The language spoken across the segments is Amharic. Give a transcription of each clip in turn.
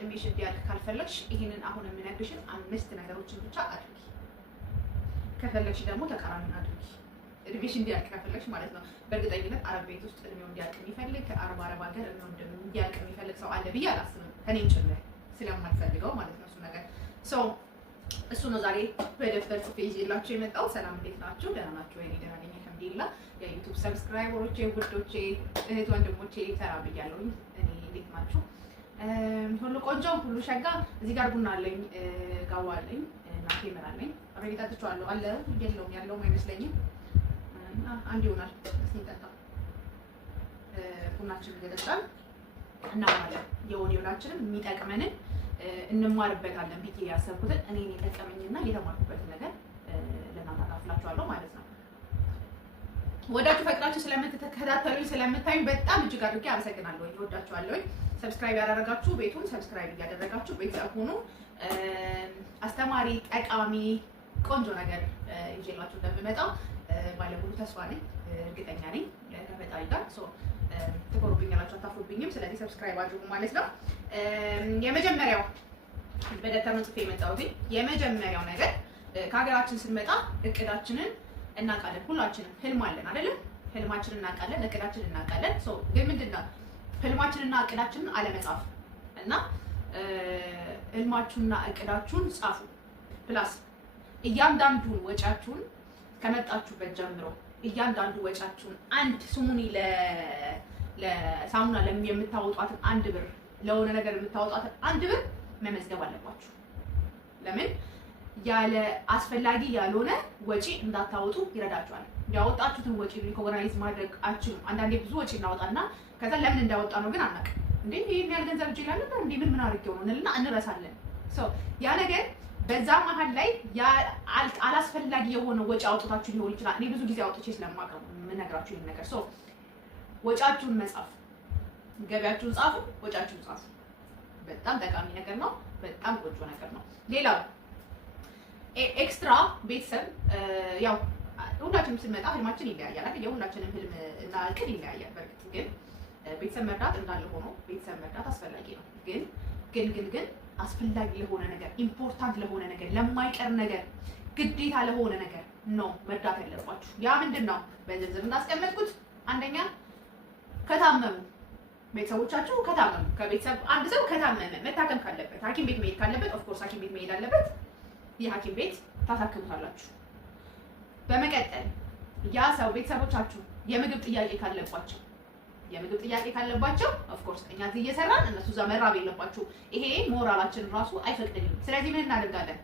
እድሜሽ እንዲያልቅ ካልፈለግሽ ይሄንን አሁን የምነግርሽን 5 ነገሮችን ብቻ አድርጊ። ከፈለግሽ ደግሞ ተቃራኒውን አድርጊ። እድሜሽ እንዲያልቅ ከፈለግሽ ማለት ነው። በእርግጠኝነት አረብ ቤት ውስጥ እድሜው እንዲያልቅ የሚፈልግ ከአረብ ሀገር እድሜው እንዲያልቅ የሚፈልግ ሰው አለ ብዬ አላስብም። ከኔም ጭምር ስለማልፈልገው ማለት ነው እሱ ነገር እሱ ነው ዛሬ በደፍተር ጽፌ ይዤላችሁ የመጣው። ሰላም እንዴት ናችሁ? ደህና ናችሁ ወይ? እኔ ደህና ነኝ አልሐምዱሊላህ። የዩቲዩብ ሰብስክራይበሮቼ፣ ውዶቼ፣ እህት ወንድሞቼ ሰላም ብያለሁኝ። እኔ እንዴት ናችሁ? ሁሉ ቆንጆ፣ ሁሉ ሸጋ። እዚህ ጋር ቡና አለኝ፣ ጋዋ አለኝ፣ እናቴ እመራለኝ። አብሬ ጠጥቼዋለሁ አለ የለውም ያለውም አይመስለኝም። አንድ ይሆናል። እስኪ እንጠጣ። ቡናችንን እየጠጣን እናወራለን። የሆናችንን የሚጠቅመንን እንማርበታለን ብዬ ያሰብኩትን እኔን የጠቀመኝና የተማርኩበትን ነገር ለእናንተ አካፍላችኋለሁ ማለት ነው። ወዳችሁ ፈቅዳችሁ ስለምትከታተሉኝ ስለምታዩኝ በጣም እጅግ አድርጌ አመሰግናለሁ። እወዳችኋለሁ። ሰብስክራይብ ያደረጋችሁ ቤቱን ሰብስክራይብ እያደረጋችሁ ቤተሰብ ሁኑ። አስተማሪ፣ ጠቃሚ፣ ቆንጆ ነገር ይዤላችሁ እንደምመጣ ባለሙሉ ተስፋ ነኝ፣ እርግጠኛ ነኝ ከፈጣሪ ጋር። ትኮሩብኛላችሁ፣ አታፍሩብኝም። ስለዚህ ሰብስክራይብ አድርጉ ማለት ነው። የመጀመሪያው በደብተር ጽፌ የመጣሁት የመጀመሪያው ነገር ከሀገራችን ስንመጣ እቅዳችንን እናውቃለን። ሁላችንም ህልም አለን አይደለም? ህልማችንን እናውቃለን፣ እቅዳችንን እናውቃለን። ግን ምንድነው ህልማችንና እቅዳችንን አለመጻፍ እና ህልማችሁንና እቅዳችሁን ጻፉ። ፕላስ እያንዳንዱን ወጫችሁን ከመጣችሁበት ጀምሮ እያንዳንዱ ወጫችሁን አንድ ስሙኒ ለሳሙና የምታወጧትን 1 ብር ለሆነ ነገር የምታወጧትን 1 ብር መመዝገብ አለባችሁ። ለምን ያለ አስፈላጊ ያልሆነ ወጪ እንዳታወጡ ይረዳችኋል። ያወጣችሁትን ወጪ ሪኮግናይዝ ማድረግ አችሉም። አንዳንዴ ብዙ ወጪ እናወጣና ከዛ ለምን እንዳወጣ ነው ግን አናውቅም። እንዴ ይሄን ያህል ገንዘብ እጅ ይላል እንዴ ምን አድርጌው ነው እንልና እንረሳለን። ያ ነገር በዛ መሀል ላይ አላስፈላጊ የሆነ ወጪ አውጥታችሁ ሊሆን ይችላል። እኔ ብዙ ጊዜ አውጥቼ ስለማውቀው የምነግራችሁ ይሄን ነገር ወጫችሁን መጻፍ፣ ገቢያችሁን ጻፉ፣ ወጫችሁን ጻፉ። በጣም ጠቃሚ ነገር ነው። በጣም ቆንጆ ነገር ነው። ሌላው ኤክስትራ ቤተሰብ ያው ሁላችንም ስንመጣ ህልማችን ይለያያል አይደል? የሁላችንም ህልም እና እቅድ ይለያያል። በእርግጥ ግን ቤተሰብ መርዳት እንዳለ ሆኖ ቤተሰብ መርዳት አስፈላጊ ነው። ግን አስፈላጊ ለሆነ ነገር፣ ኢምፖርታንት ለሆነ ነገር፣ ለማይቀር ነገር፣ ግዴታ ለሆነ ነገር ነው መርዳት ያለባችሁ። ያ ምንድነው? በዝርዝር እንዳስቀመጥኩት አንደኛ ከታመሙ ቤተሰቦቻችሁ ከታመሙ ከቤተሰብ አንድ ሰው ከታመመ መታከም ካለበት ሐኪም ቤት መሄድ ካለበት ኦፍ ኮርስ ሐኪም ቤት መሄድ አለበት። የሐኪም ቤት ታሳክሙታላችሁ። በመቀጠል ያ ሰው ቤተሰቦቻችሁ የምግብ ጥያቄ ካለባቸው ኦፍ ኮርስ እኛ እዚህ እየሰራን እነሱ እዛ መራብ የለባችሁ። ይሄ ሞራላችን ራሱ አይፈቅድልንም። ስለዚህ ምን እናደርጋለን?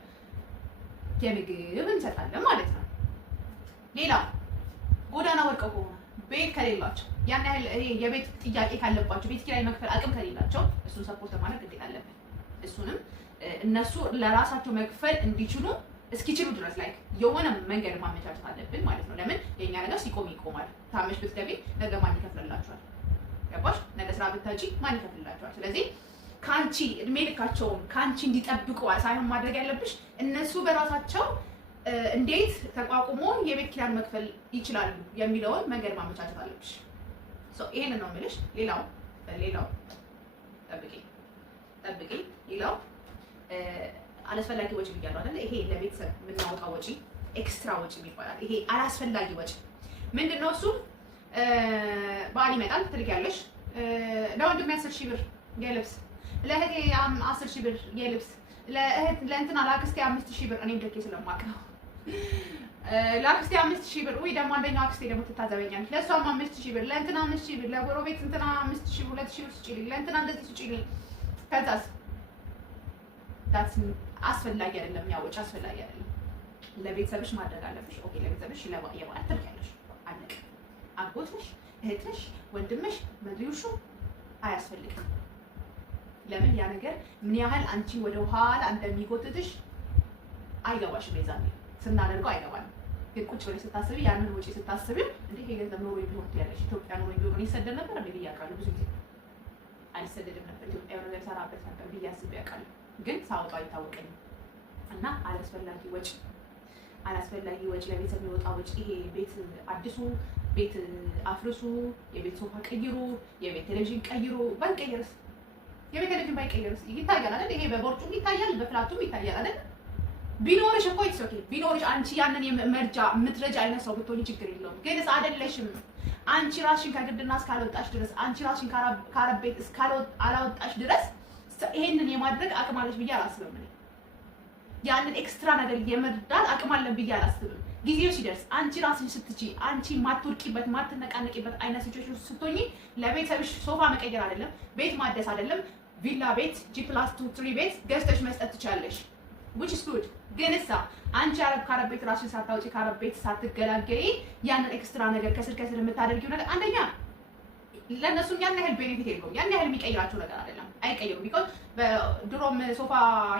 የምግብ እንሰጣለን ማለት ነው። ሌላ ጎዳና ወድቀው ከሆነ ቤት ከሌላቸው ያን ያህል የቤት ጥያቄ ካለባቸው ቤት ኪራይ መክፈል አቅም ከሌላቸው እሱን ሰፖርት ማድረግ ግዴታ አለብን። እሱንም እነሱ ለራሳቸው መክፈል እንዲችሉ እስኪችሉ ድረስ ላይ የሆነ መንገድ ማመቻቸት አለብን ማለት ነው። ለምን የኛ ነገር ሲቆም ይቆማል። ታመሽ ብትገቢ ነገ ማን ይከፍልላችኋል? ገባሽ? ነገ ስራ ብታጪ ማን ይከፍልላችኋል? ስለዚህ ካንቺ እድሜ ልካቸውን ካንቺ እንዲጠብቁ ሳይሆን ማድረግ ያለብሽ እነሱ በራሳቸው እንዴት ተቋቁሞ የቤት ኪራይ መክፈል ይችላሉ የሚለውን መንገድ ማመቻቸት አለብሽ። ይሄንን ነው የምልሽ። ሌላው ጠብቂ። ሌላው አላስፈላጊ ወጪ ብያለሁ አይደል? ይሄ ለቤተሰብ የምናወጣው ወጪ ኤክስትራ ወጪ ይባላል። ይሄ አላስፈላጊ ወጪ ምንድነው? እሱ በዓል ይመጣል፣ ትልኪያለሽ። ለወንድሜ 10,000 ብር የልብስ፣ ለእህቴ 10,000 ብር የልብስ፣ ለእንትና ለአክስቴ 5,000 ብር። እኔም ደኬ ስለማውቅ ነው። ለአክስቴ 5,000 ብር። ወይ ደግሞ አንደኛው አክስቴ ደግሞ ትታዘበኛለች። ለእሷም 5,000 ብር፣ ለእንትና 5,000 ብር፣ ለጎረቤት እንትና 5,000 ብር፣ 2,000 ብር ስጪልኝ፣ ለእንትና እንደዚህ ስጪልኝ። ከዛስ አስፈላጊ አይደለም። ያ ወጪ አስፈላጊ አይደለም። ለቤተሰብሽ ማድረግ አለብሽ። ኦኬ ለቤተሰብሽ የበዓል ትልኪያለሽ። አለቀ። አጎትሽ፣ እህትሽ፣ ወንድምሽ መድሪውሹ አያስፈልግም። ለምን ያ ነገር ምን ያህል አንቺ ወደ ኋላ እንደሚጎትትሽ አይገባሽም። የዛኔ ስናደርገው አይገባንም። ግን ቁጭ ብለሽ ስታስቢ ያንን ወጪ ስታስቢ እንዴ የገንዘብ ኖሮ ቢሆን ትያለሽ። ኢትዮጵያ ኖሮ ቢሆን ይሰደድ ነበር እንዴ ያውቃለሁ። ብዙ ጊዜ አይሰደድም ነበር። ኢትዮጵያ ነገር ሰራበት ነበር ብዬ አስቤ ያውቃለሁ። ግን ሳወጣው አይታወቀኝም። እና አላስፈላጊ ወጪ ለቤተሰብ የሚወጣ ወጪ ይሄ ቤት አድሱ፣ ቤት አፍርሱ፣ የቤት ሶፋ ቀይሩ፣ የቤት ቴሌቪዥን ቀይሩ። ባንቀይርስ የቤት ቴሌቪዥን ባይቀየርስ ይታያል አይደል? ይሄ በቦርጩም ይታያል፣ በፍላቱም ይታያል አይደል? ቢኖርሽ እኮ ኢትስ ኦኬ ቢኖርሽ አንቺ ያንን የመርጃ የምትረጃ አይነት ሰው ብትሆኚ ችግር የለውም። ግን አይደለሽም። አንቺ ራስሽን ከግድና እስካልወጣሽ ድረስ አንቺ ራስሽን ከአረብ ቤት እስካላወጣሽ ድረስ ይሄንን የማድረግ አቅም አለሽ ብዬ አላስብም። ያንን ኤክስትራ ነገር የመርዳት አቅም አለን ብዬ አላስብም። ጊዜው ሲደርስ አንቺ ራስሽን ስትቺ አንቺ ማትወርቂበት ማትነቃነቂበት አይነት ሲቹዌሽን ስትሆኚ ለቤተሰብሽ ሶፋ መቀየር አይደለም ቤት ማደስ አይደለም ቪላ ቤት G+2 ቤት ገዝተሽ መስጠት ትችላለሽ። which is good ግን እሳ አንቺ ከአረብ ቤት ራስሽን ሳታውጪ ከአረብ ቤት ሳትገላገይ ያንን ኤክስትራ ነገር ከስር የምታደርጊው ነገር አንደኛ ለነሱም ያን ያህል ቤኔፊት የለውም። ያን ያህል የሚቀይራቸው ነገር አይደለም። አይቀይሩም። ቢኮዝ በድሮም ሶፋ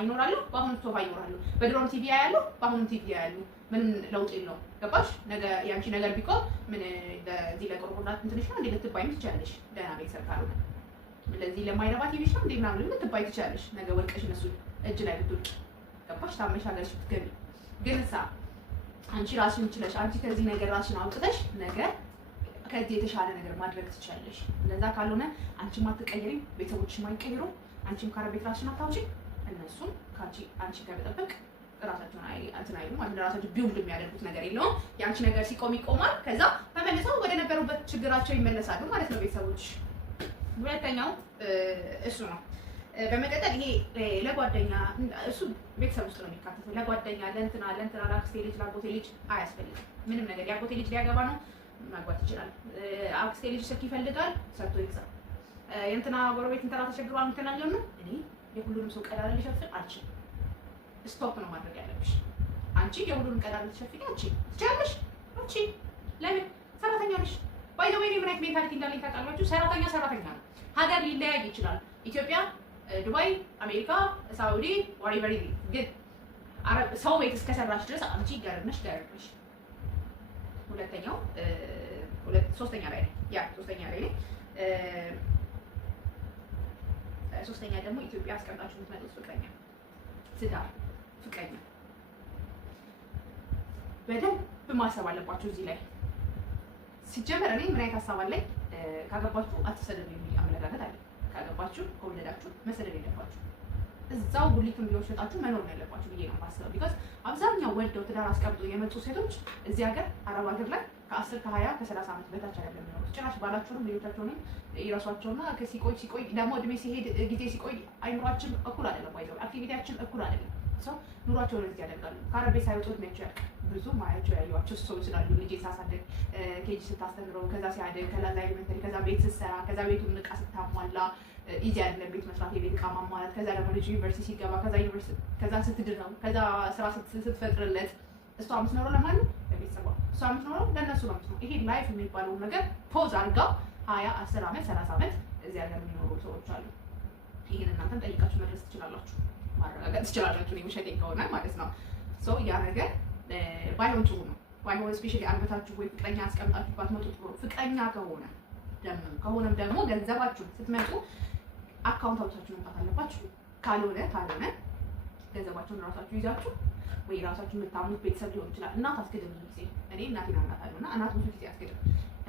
ይኖራሉ፣ በአሁኑ ሶፋ ይኖራሉ። በድሮም ቲቪ ያያሉ፣ በአሁኑ ቲቪ ያያሉ። ምንም ለውጥ የለውም። ገባሽ? ነገ ያንቺ ነገር ቢቆም ምን ለዚህ ለቆርቆላት እንትንሽ ነው እንዴ ልትባይም ትችላለሽ። ደህና ቤተሰብ ካልሆነ ለዚህ ለማይረባ ቲቪ ነው እንዴ ምናምን ልትባይ ትችላለሽ። ነገ ወርቀሽ እነሱ እጅ ላይ ብትወጪ ገባሽ? ታመሽ ሀገርሽ ብትገቢ ግን እሳ አንቺ ራስሽን ችለሽ አንቺ ከዚህ ነገር ራስሽን አውጥተሽ ነገር ከዚህ የተሻለ ነገር ማድረግ ትችላለሽ። እንደዛ ካልሆነ አንቺም አትቀየሪም፣ ቤተሰቦችሽም አይቀየሩም። አንቺም ከአረብ ቤት ራስሽን አታውጪ፣ እነሱም አንቺ ጋር በጠበቅ ራሳቸውን እንትን አይሉም ማለት ራሳቸው ቢውልድ የሚያደርጉት ነገር የለውም። የአንቺ ነገር ሲቆም ይቆማል። ከዛ ተመልሰው ወደ ነበሩበት ችግራቸው ይመለሳሉ ማለት ነው ቤተሰቦች። ሁለተኛው እሱ ነው። በመቀጠል ይሄ ለጓደኛ እሱ ቤተሰብ ውስጥ ነው የሚካተተው። ለጓደኛ ለእንትና ለአክስቴ ልጅ ለአጎቴ ልጅ አያስፈልግም ምንም ነገር። የአጎቴ ልጅ ሊያገባ ነው ማግባት ይችላል። አክስቴ ልጅ ስልክ ይፈልጋል ሰጥቶ ይግዛ። የእንትና ጎረቤት እንትና ተቸግሯል ምትናለው ነው። እኔ የሁሉንም ሰው ቀዳዳ ልሸፍን አልችልም። ስቶፕ ነው ማድረግ ያለብሽ። አንቺ የሁሉንም ቀዳዳ ልትሸፍኝ ትችላለሽ። አንቺ ለምን ሰራተኛ ነሽ? ባይ ዘ ወይ ምን አይነት ሜንታሊቲ እንዳለኝ ታውቃላችሁ? ሰራተኛ ነው። ሀገር ሊለያይ ይችላል። ኢትዮጵያ፣ ዱባይ፣ አሜሪካ፣ ሳውዲ ወሬቨር ግን ሰው ቤት እስከሰራሽ ድረስ አንቺ ገረድነሽ። ሶስተኛ ላይ ነኝ። ሶስተኛ ደግሞ ኢትዮጵያ አስቀምጣችሁ የምትመጡት ፍቅረኛ በደንብ ማሰብ አለባችሁ እዚህ ላይ። ሲጀመር እኔ ምን አይነት ሀሳብ አለኝ? ካገባችሁ አትሰደዱ የሚል አመለካከት አለ። ካገባችሁ ከወለዳችሁ መሰደድ የለባችሁ። እዛው ጉሊቱን ቢሆን ሸጣችሁ መኖር ነው ያለባችሁ ብዬ ነው የማስበው። ቢኮዝ አብዛኛው ወልደው ትዳር አስቀምጠው የመጡ ሴቶች እዚህ ሀገር አረብ ሀገር ላይ ከ10 ከ20 ከ30 ዓመት በታች አይደለም የሚኖሩት። ጭራሽ ባላቸውንም ልጆቻቸውንም ይረሷቸውና ሲቆይ ደግሞ እድሜ ሲሄድ ጊዜ ሲቆይ አይምሯችን እኩል አይደለም፣ ባይዘው አክቲቪቲያችን እኩል አይደለም። ሰው ኑሯቸውን እዚህ ያደርጋሉ። ከአረብ ቤት ሳይወጡ እድሜያቸው ያልቃል። ብዙ ማያቸው ያዩዋቸው ሰዎች ስላሉ ልጄ ሳሳደግ ኬጂ ስታስተምረው ከዛ ሲያደግ ከዛ ኤሌመንተሪ ከዛ ቤት ስትሰራ ከዛ ቤቱን እቃ ስታሟላ ኢዚ አይደለም ቤት መስራት፣ የቤት እቃ ማሟላት። ከዛ ደግሞ ልጅ ዩኒቨርሲቲ ሲገባ ከዛ ስትድር ነው ከዛ ስራ ስትፈጥርለት እሷ የምትኖረው ለማን ነው? ለቤተሰቧ። እሷ የምትኖረው ለእነሱ ነው የምትኖረው። ይሄ ላይፍ የሚባለውን ነገር ፖዝ አድርገው 20 10 ዓመት 30 ዓመት እዚህ ሀገር የሚኖሩ ሰዎች አሉ። ይህን እናንተም ጠይቃችሁ መድረስ ትችላላችሁ፣ ማረጋገጥ ትችላላችሁ። እኔ ውሸቴን ከሆነ ማለት ነው። ሰው ያ ነገር ባይሆን ጥሩ ነው። ባይሆን ስፔሻሊ አልበታችሁ ወይ ፍቅረኛ አስቀምጣችሁ ባትመጡ ጥሩ ነው። ፍቅረኛ ከሆነም ደግሞ ገንዘባችሁን ስትመጡ አካውንታዎቻችሁን መምጣት አለባችሁ። ካልሆነ ገንዘባችሁን ራሳችሁ ይዛችሁ ወይ ራሳችሁ የምታምኑት ቤተሰብ ሊሆን ይችላል። እናት አስገድም ብዙ ጊዜ እኔ እናቴን አምናታለሁ እና እናት ብዙ ጊዜ አስገድም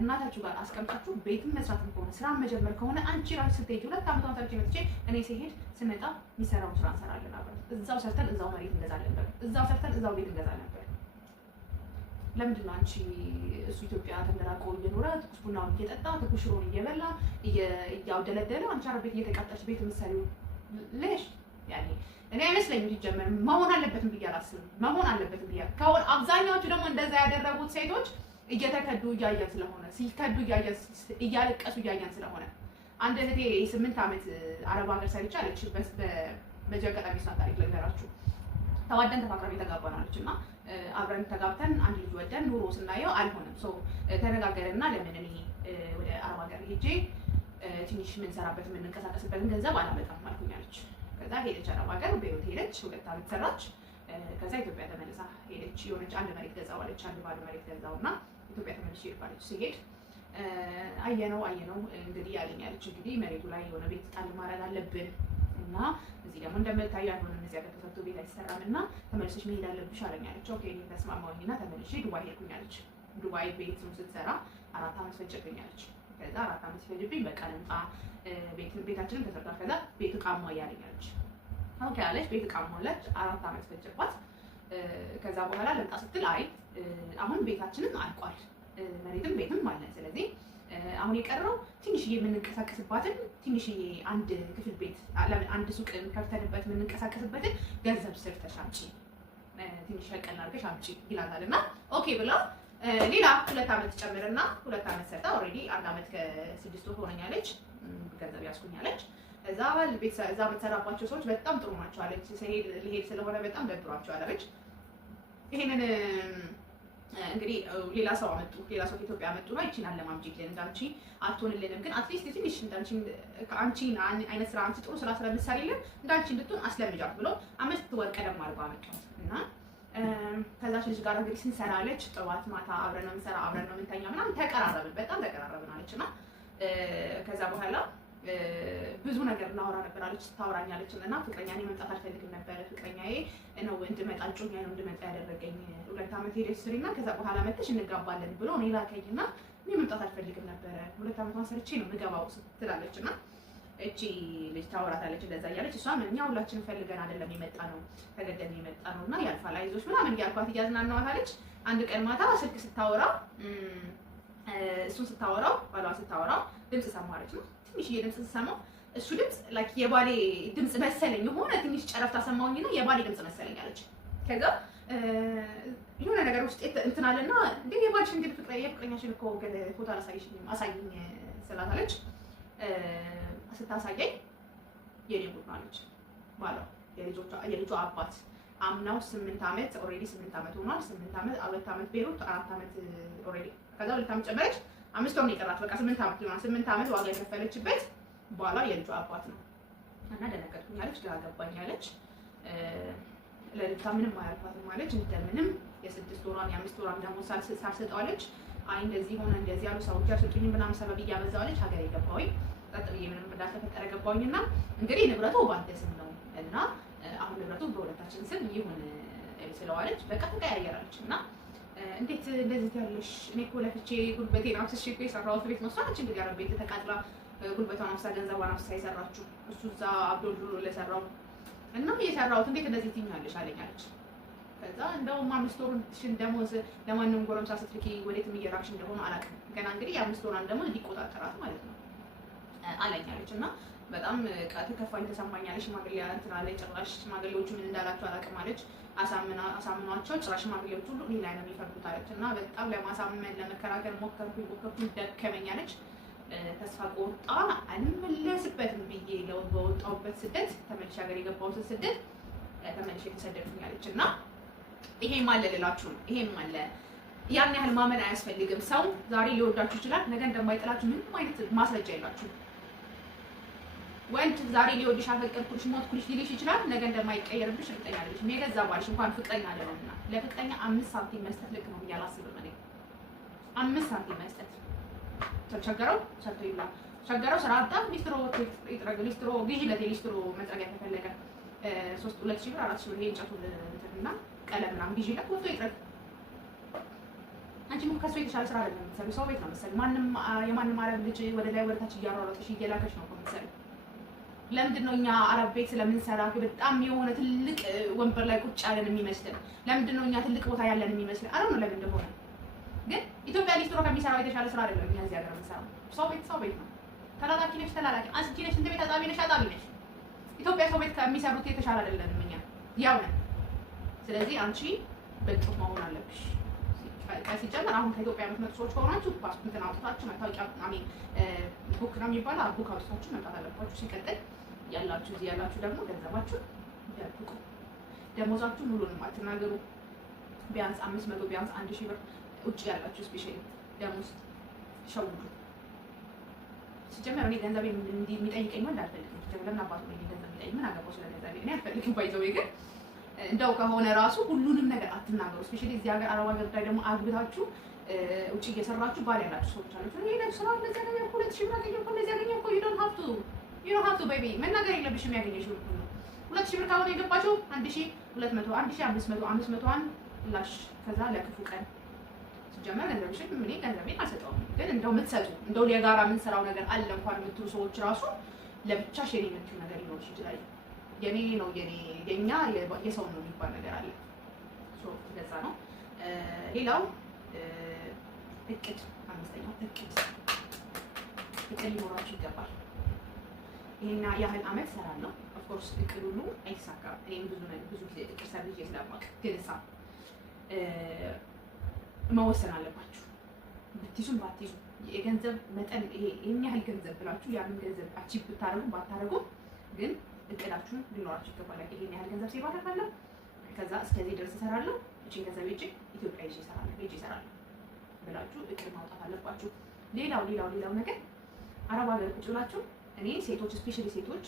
እናታችሁ ጋር አስቀምጣችሁ ቤትም መስራትም ከሆነ ስራ መጀመር ከሆነ አንቺ ራስሽ ስትሄጂ 2 ዓመት ሰርቼ መጥቼ እኔ ሲሄድ ስመጣ የሚሰራውን ስራ እንሰራለን አብረን። እዛው ሰርተን እዛው መሬት እንገዛለን ነበር። እዛው ሰርተን እዛው ቤት እንገዛለን ነበር። ለምንድን ነው አንቺ እሱ ኢትዮጵያ ተንደላቆ እየኖረ ትኩስ ቡናውን እየጠጣ ትኩስ ሽሮን እየበላ እያውደለደለ አንቺ አረብ ቤት እየተቀጣች ቤት የምትሰሪው ለሽ? ያኔ እኔ አይመስለኝም። ሲጀመር መሆን አለበትም ብዬ አላስብም። መሆን አለበትም ብዬ ከሆነ አብዛኛዎቹ ደግሞ እንደዛ ያደረጉት ሴቶች እየተከዱ እያየን ስለሆነ ሲከዱ እያለቀሱ እያየን ስለሆነ አንድ እህቴ 8 ዓመት አረብ ሀገር ሰርቻ አለች። በዚህ አጋጣሚ እሷ ታሪክ ልንገራችሁ። ተዋደን ተፋቅረን የተጋባን አለች እና አብረን ተጋብተን አንድ ልጅ ወደን ኑሮ ስናየው አልሆነም። ሶ ተነጋገርና ለምን እኔ ወደ አረብ ሀገር ሄጄ ትንሽ የምንሰራበት የምንንቀሳቀስበትን ገንዘብ አላመጣም አልኩኝ አለች። ከዛ ሄደች አረብ ሀገር በህይወት ሄደች። 2 ዓመት ሰራች። ከዛ ኢትዮጵያ ተመልሳ ሄደች። የሆነች አንድ መሬት ገዛው አለች። አንድ ባዶ መሬት ገዛውና ኢትዮጵያ ተመልሼ ሄድኩ። ሲሄድ አየነው እንግዲህ ያለኝ አለች። እንግዲህ መሬቱ ላይ የሆነ ቤት ጣል ማድረግ አለብን እና እዚህ ደግሞ እንደምታዩ ያልሆነ እዚህ ሀገር ተፈቶ ቤት አይሰራም እና ተመልሰሽ መሄድ አለብሽ አለኝ አለች። ኦኬ እኔ ተስማማሁኝና ተመልሼ ዱባይ ሄድኩኝ አለች። ዱባይ ቤት ስትሰራ 4 ዓመት ፈጀብኝ አለች። ከዛ 4 ዓመት ሲፈጅብኝ በቃ ልምጣ ቤታችንን ተሰርቷል። ከዛ ቤት ዕቃ ያለኛለች ኦኬ አለች። ቤት ዕቃ ሞላች። 4 ዓመት ፈጀባት። ከዛ በኋላ ልምጣ ስትል አይ አሁን ቤታችንም አልቋል፣ መሬትም ቤትም አለ። ስለዚህ አሁን የቀረው ትንሽዬ የምንንቀሳቀስባትን ትንሽዬ አንድ ክፍል ቤት አንድ ሱቅ ከፍተንበት የምንንቀሳቀስበትን ገንዘብ ሰርተሽ አምጪ፣ ትንሽ ሸቀል አድርገሽ አምጪ ይላታል። እና ኦኬ ብላ ሌላ 2 ዓመት ጨምርና 2 ዓመት ሰርታ ኦልሬዲ 1 ዓመት ከ6 ወር ሆነኛለች። ገንዘብ ያስኩኛለች። እዛ የምትሰራባቸው ሰዎች በጣም ጥሩ ናቸው አለች። ሊሄድ ስለሆነ በጣም ደብሯቸዋል አለች። ይሄንን እንግዲህ ሌላ ሰው አመጡ፣ ሌላ ሰው ከኢትዮጵያ አመጡ ነው ይቺን አለማምጪልን እንዳንቺ አትሆንልንም፣ ግን አትሊስት ትንሽ እንዳንቺ ከአንቺ አይነት ስራ አንቺ ጥሩ ስራ ስለምትሰሪልን እንዳንቺ እንድትሆን አስለምጃት ብሎ 5 ወር ቀደም አድርጎ አመጣት እና ከዛች ልጅ ጋር እንግዲህ ስንሰራለች ጠዋት ማታ አብረን ነው የምንሰራ፣ አብረን ነው የምንተኛ ምናምን ተቀራረብን፣ በጣም ተቀራረብን አለች እና ከዛ በኋላ ብዙ ነገር እናወራ ነበር አለች። ታወራኛለች እና ፍቅረኛ እኔ መምጣት አልፈልግም ነበር፣ ፍቅረኛዬ ነው እንድመጣ እጮኛ ነው እንድመጣ ያደረገኝ። 2 ዓመት ሄደች ስሪና ከዛ በኋላ መጥተሽ እንጋባለን ብሎ እኔ ላከኝና እኔ መምጣት አልፈልግም ነበር 2 ዓመቷን ሰርቼ ነው የምገባው ትላለች እና እቺ ልጅ ታወራታለች እንደዛ እያለች እሷም እኛ ሁላችንም ፈልገን አይደለም የመጣ ነው ተገደን የመጣ ነው እና ያልፋል አይዞሽ ምናምን እያልኳት እያዝናናዋታለች። አንድ ቀን ማታ ስልክ ስታወራ እሱን ስታወራው ባሏ ስታወራው ድምፅ ሰማለች ነው ትንሽዬ ድምፅ ስሰማው እሱ ድምፅ ላይክ የባሌ ድምፅ መሰለኝ፣ የሆነ ትንሽ ጨረፍታ ሰማሁኝና የባሌ ድምፅ መሰለኝ አለች። ከዛ የሆነ ነገር ውስጥ እንትን አለና እንዴ የባልሽ እንግዲህ የፍቅረኛሽን እኮ ፎቶ አላሳይሽኝም አሳይኝ ስላታለች ስታሳየኝ የኔ ጉድ ነው አለች። ባሏ የልጇ አባት አምናው 8 ዓመት ኦልሬዲ 8 ዓመት ሆኗል። 8 ዓመት 2 ዓመት ቤሩት 4 ዓመት ኦልሬዲ ከዛ 2 ዓመት ጨመረች 5 ወር የቀራት በቃ 8 ዓመት ይሆናል። 8 ዓመት ዋጋ የከፈለችበት ባሏ የልጇ አባት ነው እና ደነገጥኩኝ አለች። ግራ ገባኝ አለች። ለልጇ ምንም አያልኳትም አለች። እንደምንም የ6 ወሯን የ5 ወሯን ደግሞ ሳልሰጠው አለች። አይ እንደዚህ ሆነ እንደዚህ ያሉ ሰዎች ያሰጡኝ ምናምን ሰበብ እያበዛው አለች። ሀገር የገባሁኝ ጠጥ ብዬ ምንም እንዳልተፈጠረ ገባሁኝና እንግዲህ ንብረቱ ባንተ ስም ነው እና አሁን ንብረቱ በሁለታችን ስም ይሁን ስለዋለች በቃ ተቀያየራለች። እና እንዴት እንደዚህ ያለሽ እኔ እኮ ለፍቼ ጉልበቴን አፍስሼ እኮ የሰራሁት ቤት መስዋዕት እንግዲህ ያረ ቤት ተቃጥላ ጉልበቷን አፍሳ ገንዘቧን አፍሳ የሰራችው እሱ እዛ አብዶልዱሎ ለሰራው እና የሰራሁት እንዴት እንደዚህ ትኛለሽ አለኝ አለች። ከዛ እንደውም 5 ወሩን ደሞዝ ለማንም ጎረምሳ ስትልኪ ወዴትም እየራቅሽ እንደሆነ አላውቅም፣ ገና እንግዲህ የ5 ወሯን ደሞዝ ሊቆጣጠራት ማለት ነው አለኝ አለች። እና በጣም ተከፋኝ ተሰማኛለች። ሽማግሌ እንትን አለ ጭራሽ ሽማግሌዎቹ ምን እንዳላቸው አላውቅም አለች። አሳምኗቸው ጭራሽ ሽማግሌዎቹ ሁሉ እኔ ላይ ነው የሚፈርዱት አለች። እና በጣም ለማሳመን ለመከራከር ሞከርኩኝ ደከመኝ አለች። ተስፋ ቆርጣ አልመለስበትም ብዬ በወጣሁበት ስደት ተመልሼ ሀገር የገባሁትን ስደት ተመልሼ የተሰደድኩኝ አለች። እና ይሄም አለ ልላችሁ ነው። ይሄም አለ ያን ያህል ማመን አያስፈልግም። ሰው ዛሬ ሊወዳችሁ ይችላል፣ ነገ እንደማይጠላችሁ ምንም አይነት ማስረጃ የላችሁ። ወንድ ዛሬ ሊወድሽ አፈቀርኩልሽ ሞትኩልሽ ሊልሽ ይችላል፣ ነገ እንደማይቀየርብሽ እርግጠኛ አይደለሽም። የገዛ ባልሽ እንኳን ፍቅረኛ አይደለምና ለፍቅረኛ 5 ሳንቲም መስጠት ልክ ነው ብዬ አላስብም እኔ። 5 ሳንቲም መስጠት ተቸገረው ሰርቶ ይብላ፣ ቸገረው ስራ አጣ ሊስትሮ ይጥረግ፣ ሊስትሮ ግዢለት፣ ሊስትሮ መጥረጊያ ተፈለገ 2000 ብር 4000 ብር የእንጨቱን እንትና ቀለም ምናምን ግዢለት ወጥቶ ይጥረግ። አንቺ ከሱ የተሻለ ስራ አይደለም የምትሰሪው፣ ሰው ቤት ነው የምትሰሪው። የማንም አረብ ልጅ ወደ ላይ ወደ ታች እያሯሯጥሽ እየላከሽ ነው የምትሰሪው። ለምንድን ነው እኛ አረብ ቤት ስለምንሰራ በጣም የሆነ ትልቅ ወንበር ላይ ቁጭ ያለን የሚመስልን? ለምንድን ነው እኛ ትልቅ ቦታ ያለን የሚመስልን? አረ ነው ለምን እንደሆነ ግን ኢትዮጵያ ሊስትሮ ከሚሰራው የተሻለ ስራ አይደለም እኛ እዚህ ሀገር የምንሰራው። ሰው ቤት ነው። ተላላኪ ነሽ ተላላኪ፣ አንቺ ነሽ እንደ ቤት አጣቢ ነሽ አጣቢ ነሽ። ኢትዮጵያ ሰው ቤት ከሚሰሩት የተሻለ አይደለም እኛ ያው ነን። ስለዚህ አንቺ ብልጥ መሆን አለብሽ። ሲጀመር አሁን ከኢትዮጵያ የምትመጡ ሰዎች ከሆናችሁ ፓስፖርት አውጥታችሁ መታወቂያ ቡክ ነው የሚባለው ቡክ አውጥታችሁ መምጣት አለባችሁ። ሲቀጥል ያላችሁ እዚህ ያላችሁ ደግሞ ገንዘባችሁ ደብቁ። ደሞዛችሁን ሁሉንም አትናገሩ። ቢያንስ 500 ቢያንስ 1000 ብር ውጭ ያላችሁ ስፔሻሊ ደሞዝ ሸውዱ። ሲጀመር እኔ ገንዘብ የሚጠይቀኝ ወንድ አልፈልግም። ሲጀመር ለምን አባቱ ነው ገንዘብ የሚጠይቀኝ? ምን አገባው ስለ ገንዘብ? እኔ አልፈልግም። ባይዘው ግን እንደው ከሆነ ራሱ ሁሉንም ነገር አትናገሩ። ስፔሻሊ እዚህ ሀገር አረብ ሀገር ላይ ደግሞ አግብታችሁ ውጭ እየሰራችሁ ባል ያላችሁ ሰዎች አላችሁ። ይሄ ነው ስራ እንደዛ ነው እኮ 2000 ብር አገኘሁ እኮ እንደዚህ አገኘሁ እኮ you don't have to baby መናገር የለብሽም። ያገኘሽው 2000 ብር ካሁን የገባችው 1200 1500 500 ላሽ ከዛ ለክፉ ቀን ሲጀመር ገንዘብሽን እኔ ገንዘቤን አልሰጠውም፣ ግን እንደው የምትሰጡ እንደው የጋራ የምንሰራው ነገር አለ እንኳን የምትሉ ሰዎች ራሱ ለብቻሽ የኔ የምትይው ነገር ሊኖርሽ ይችላል። የኔ ነው የኛ የሰው ነው የሚባል ነገር አለ። ለዛ ነው። ሌላው እቅድ፣ አምስተኛው እቅድ ሊኖራችሁ ይገባል። ይሄና ያህል አመት ሰራለሁ። ኦፍኮርስ እቅድ ሁሉ አይሳካም። እኔም ብዙ ጊዜ እቅድ ሰርቼ ስለማውቅ፣ ግን መወሰን አለባችሁ። ብትይዙም ባትይዙ የገንዘብ መጠን ይሄን ያህል ገንዘብ ብላችሁ ያንን ገንዘብ አቺቭ ብታደርጉ ባታደርጉ፣ ግን እቅዳችሁን ሊኖራችሁ ይገባል። ይሄን ያህል ገንዘብ ሴቭ አደርጋለሁ፣ ከዛ እስከዚህ ድረስ እሰራለሁ፣ እቺን ገንዘብ ኢትዮጵያ እሰራለሁ ብላችሁ እቅድ ማውጣት አለባችሁ። ሌላው ነገር አረብ ሀገር ቁጭ ብላችሁ እኔ ሴቶች ስፔሻሊ ሴቶች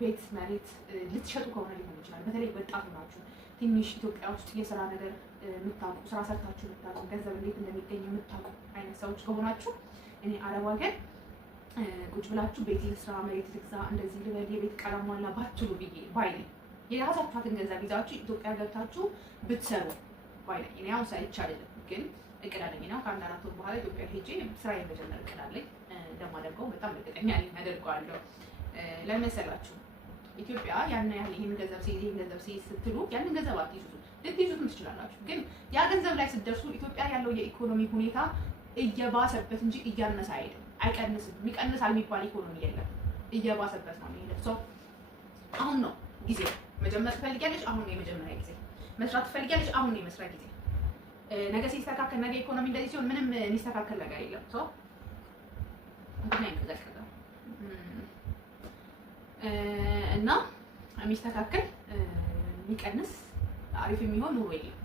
ቤት መሬት ልትሸጡ ከሆነ ሊሆን ይችላል። በተለይ ወጣት ናችሁ ትንሽ ኢትዮጵያ ውስጥ የስራ ነገር የምታውቁ ስራ ሰርታችሁ የምታውቁ ገንዘብ እንዴት እንደሚገኝ የምታውቁ አይነት ሰዎች ከሆናችሁ እኔ አረብ ሀገር ቁጭ ብላችሁ ቤት ልስራ፣ መሬት ልግዛ፣ እንደዚህ ልበል፣ የቤት ቀለም ሟላ ባትሉ ባይ የራሳችሁን ገንዘብ ይዛችሁ ኢትዮጵያ ገብታችሁ ብትሰሩ ባይ ነኝ። እኔ አሁን ሰርቼ አይደለም ግን እቅድ አለኝ ነው። ከአንድ አራት ወር በኋላ ኢትዮጵያ ሄጄ ስራ የመጀመር እቅድ አለኝ። እንደማደርገው በጣም እርግጠኛ ነኝ፣ አደርገዋለሁ። ለምን መሰላችሁ? ኢትዮጵያ ያን ያህል ይሄን ገንዘብ ስትሉ ያንን ገንዘብ አትይዙት፣ ልትይዙትም ትችላላችሁ። ግን ያ ገንዘብ ላይ ስትደርሱ ኢትዮጵያ ያለው የኢኮኖሚ ሁኔታ እየባሰበት እንጂ እያነሰ አይደለም፣ አይቀንስም። ይቀንሳል የሚባል ኢኮኖሚ የለም፣ እየባሰበት ነው የሚሄደው። አሁን ነው ጊዜው። መጀመር ትፈልጊያለሽ? አሁን ነው የመጀመሪያ ጊዜ። መስራት ትፈልጊያለሽ? አሁን ነው የመስራት ጊዜ። ነገ ሲስተካከል፣ ነገ ኢኮኖሚ እንደዚህ ሲሆን ምንም የሚስተካከል ነገር የለም። እና የሚስተካከል የሚቀንስ አሪፍ የሚሆን ኑሮ የለም።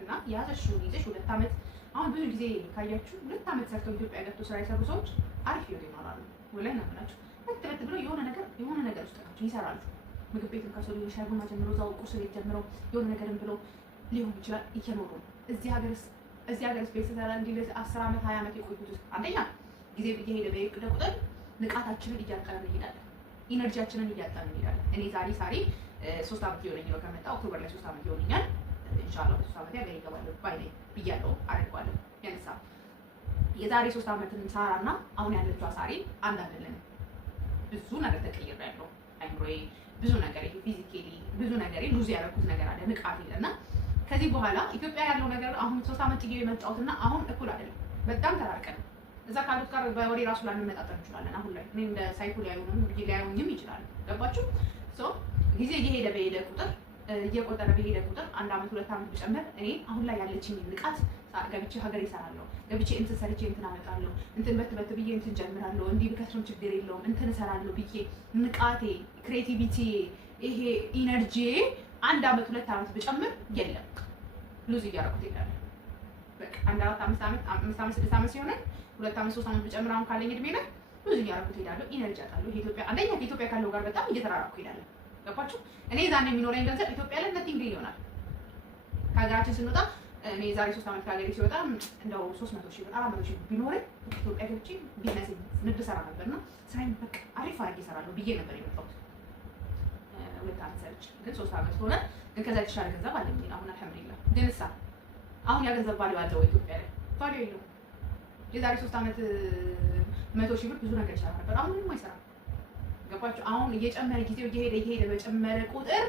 እና ያዘሽውን ይዘሽ 2 ዓመት አሁን ብዙ ጊዜ ካያችሁ 2 ዓመት ሰርተው ኢትዮጵያ ገብተው ስራ የሰሩ ሰዎች አሪፍ ህይወት ይኖራሉ። ወላሂ ነው የምላችሁ። በት ብለው የሆነ ነገር ውስጥ ናቸው ይሰራሉ። ምግብ ቤትም ከሰው ሊሆን ሻይ ቡና ጀምረው እዛው ቁርስ ቤት ጀምረው የሆነ ነገርም ብለው ሊሆን ይችላል እየኖሩ ነው። እዚህ ሀገርስ ቤት ሰራ እንዲህ 10 ዓመት 20 ዓመት የቆዩት አንደኛ ጊዜ እየሄደ በሄደ ቁጥር ንቃታችንን እያጣን እንሄዳለን፣ ኢነርጂያችንን እያጣን እንሄዳለን። እኔ ዛሬ 3 ዓመት ይሆነኝ ነው ከመጣ ኦክቶበር ላይ 3 ዓመት ይሆነኛል። ኢንሻአላህ 3 ዓመት ያገኝ ይገባለሁ ባይ ነኝ ብያለሁ፣ አደርገዋለሁ። ያንሳ የዛሬ 3 ዓመትን ሳራና አሁን ያለችው ሳሪ አንድ አይደለም። ብዙ ነገር ተቀይሬያለሁ። አይምሮዬ ብዙ ነገር ፊዚካሊ ብዙ ነገር ሉዝ ያደረኩት ነገር አለ፣ ንቃት ይለና ከዚህ በኋላ ኢትዮጵያ ያለው ነገር አሁን 3 ዓመት ጥዬ የመጣሁትና አሁን እኩል አይደለም፣ በጣም ተራርቀን እዛ ካሉት ጋር በወሬ ራሱ ላንመጣጠር እንችላለን። አሁን ላይ እኔ እንደ ሳይኮል ሊያዩኝም ይችላል። ገባችሁ? ጊዜ እየሄደ በሄደ ቁጥር እየቆጠረ በሄደ ቁጥር 1 ዓመት 2 ዓመት ብጨምር እኔ አሁን ላይ ያለችኝ ንቃት ገብቼ ሀገር ይሰራለሁ፣ ገብቼ እንትን ሰርቼ እንትን አመጣለሁ፣ እንትን በት ብዬ እንትን ጀምራለሁ፣ እንዲህ ብከስርም ችግር የለውም እንትን እሰራለሁ ብዬ ንቃቴ፣ ክሬቲቪቲ፣ ይሄ ኢነርጂ 1 ዓመት 2 ዓመት ብጨምር የለም ሉዝ እያደረኩት ይላል። በቃ 1 4 5 ዓመት 5 ዓመት 6 ዓመት ሲሆን 2 ዓመት 3 ዓመት ብጨምር አሁን ካለኝ እድሜ ላይ ሉዝ እያደረኩት እሄዳለሁ። ኢነርጂ አጣለሁ። ኢትዮጵያ አንደኛ ከኢትዮጵያ ካለው ጋር በጣም እየተራራኩ እሄዳለሁ። ገባችሁ? እኔ ዛኔ የሚኖረኝ ገንዘብ ኢትዮጵያ ላይ ነቲንግ ይሆናል። ከሀገራችን ስንወጣ እኔ ዛሬ 3 ዓመት ከሀገሬ ሲወጣ እንደው 300,000 ብር 400,000 ቢኖረኝ ኢትዮጵያ ገብቼ ቢዝነስ ንግድ ሰራ ነበርና ስራዬን በቃ አሪፍ አድርጌ እሰራለሁ ብዬ ነበር የመጣሁት። 2 ዓመት ሰርቼ ግን 3 ዓመት ሆነ። ግን ከዛ የተሻለ ገንዘብ አለኝ አሁን አልሐምዱሊላህ። ግን አሁን ያ ገንዘብ ቫልዩ አለው ኢትዮጵያ ላይ ቫልዩ የለውም። የዛሬ 3 ዓመት 100,000 ብር ብዙ ነገር ይሰራ ነበር። አሁን ምንም አይሰራም። ገባችሁ? አሁን እየጨመረ ጊዜው እየሄደ በጨመረ ቁጥር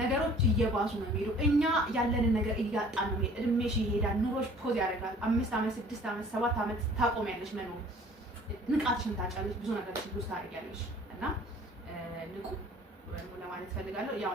ነገሮች እየባሱ ነው የሚሄዱ። እኛ ያለንን ነገር እያጣን ነው። እድሜሽ ይሄዳል፣ ኑሮሽ ፖዝ ያደርጋል። 5 ዓመት 6 ዓመት 7 ዓመት ታቆሚያለሽ መኖር። ንቃትሽን ታጫለሽ፣ ብዙ ነገሮችን ብዙ ታደርጊያለሽ። እና ንቁ ለማለት ፈልጋለሁ። ያው